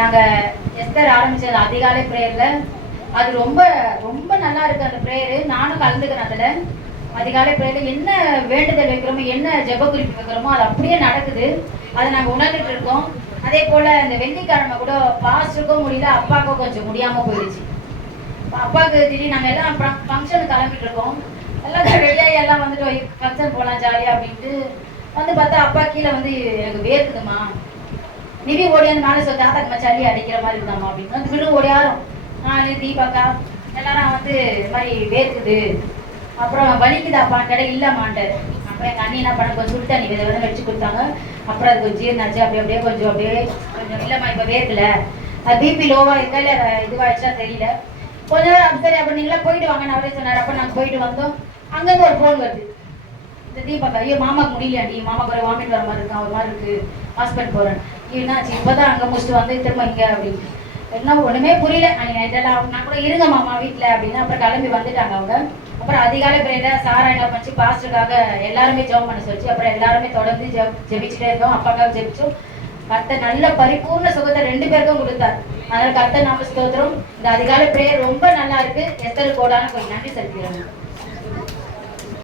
நாங்கள் எஸ்தர் ஆரம்பித்தது அதிகாலை ப்ரேயரில் அது ரொம்ப ரொம்ப நல்லா இருக்குது அந்த ப்ரேயரு. நானும் கலந்துக்கிறேன் அதில். அதிகாலை ப்ரேயரில் என்ன வேண்டுதல் வைக்கிறோமோ, என்ன ஜெப குறிப்பு வைக்கிறோமோ அது அப்படியே நடக்குது. அதை நாங்கள் உணர்ந்துட்டு இருக்கோம். அதே போல் இந்த வெள்ளிக்கிழமை கூட பாஸ்டருக்கும் முடியல, அப்பாவுக்கும் கொஞ்சம் முடியாமல் போயிடுச்சு. அப்பாவுக்கு திடீர்னு நாங்கள் எல்லாம் ஃபங்க்ஷனுக்கு கிளம்பிட்டு இருக்கோம். எல்லாம் ரெடியாகி எல்லாம் வந்துட்டு ஃபங்க்ஷன் போகலாம் ஜாலியாக அப்படின்ட்டு வந்து பார்த்தா அப்பா கீழே வந்து எனக்கு வேர்க்குதுமா, நிவி ஓடியாந்து மேலே சொல்லி தாத்தாக்கு சளி அடிக்கிற மாதிரி இருந்தாமா அப்படின்னு வந்து விடு ஓடியாரும். நான் தீபாக்கா எல்லாரும் வந்து இது மாதிரி வேர்க்குது, அப்புறம் வலிக்குதாப்பா கடை இல்லைம்மான்ட்டார். அப்புறம் எங்கள் அண்ணி என்ன பண்ண கொஞ்சம் சுடு தண்ணி விதை விதை வச்சு கொடுத்தாங்க. அப்புறம் அது கொஞ்சம் ஜீர்னாச்சு. அப்படியே கொஞ்சம் இல்லைம்மா இப்போ வேர்க்கல, அது பிபி லோவாக இருக்கா இல்லை இதுவாகிடுச்சா தெரியல, கொஞ்ச நேரம் அப்படி சரி அப்போ நீங்களா போயிட்டு வாங்கன்னு அவரே சொன்னார். அப்போ நாங்கள் போயிட்டு வந்தோம். அங்கேருந்து ஒரு ஃபோன் வருது, இந்த தீபாக்கா ஐயோ மாமாக்கு முடியலையாண்டி, மாமாக்கு ஒரு வாமிட் வர மாதிரி இருக்கா, ஒரு மாதிரி இருக்குது, ஹாஸ்பிட்டல் போகிறேன். என்னாச்சு இப்போதான் அங்கே முடிச்சுட்டு வந்து திரும்ப இங்கே அப்படின்னு என்ன ஒன்றுமே புரியல. அன்றைக்கி நைட்டெல்லாம் நான் கூட இருங்க மாமா வீட்டில் அப்படின்னு அப்புறம் கிளம்பி வந்துட்டாங்க அவங்க. அப்புறம் அதிகாலை பிரேட்டை சாரா என்ன பண்ணிச்சு, பாஸ்டருக்காக எல்லாருமே ஜெபம் பண்ண சொல்லிச்சு. அப்புறம் எல்லாருமே தொடர்ந்து ஜெபிச்சுட்டே இருந்தோம். அப்பாக்காக ஜெபிச்சோம். கர்த்தர் நல்ல பரிபூர்ண சுகத்தை 2 பேருக்கும் கொடுத்தார். அதனால கர்த்தர் நாம ஸ்தோத்திரம். இந்த அதிகாலை பிரேயர் ரொம்ப நல்லா இருக்கு. எஸ்தர் கோடான கொஞ்சம் நன்றி செலுத்துகிறேன்.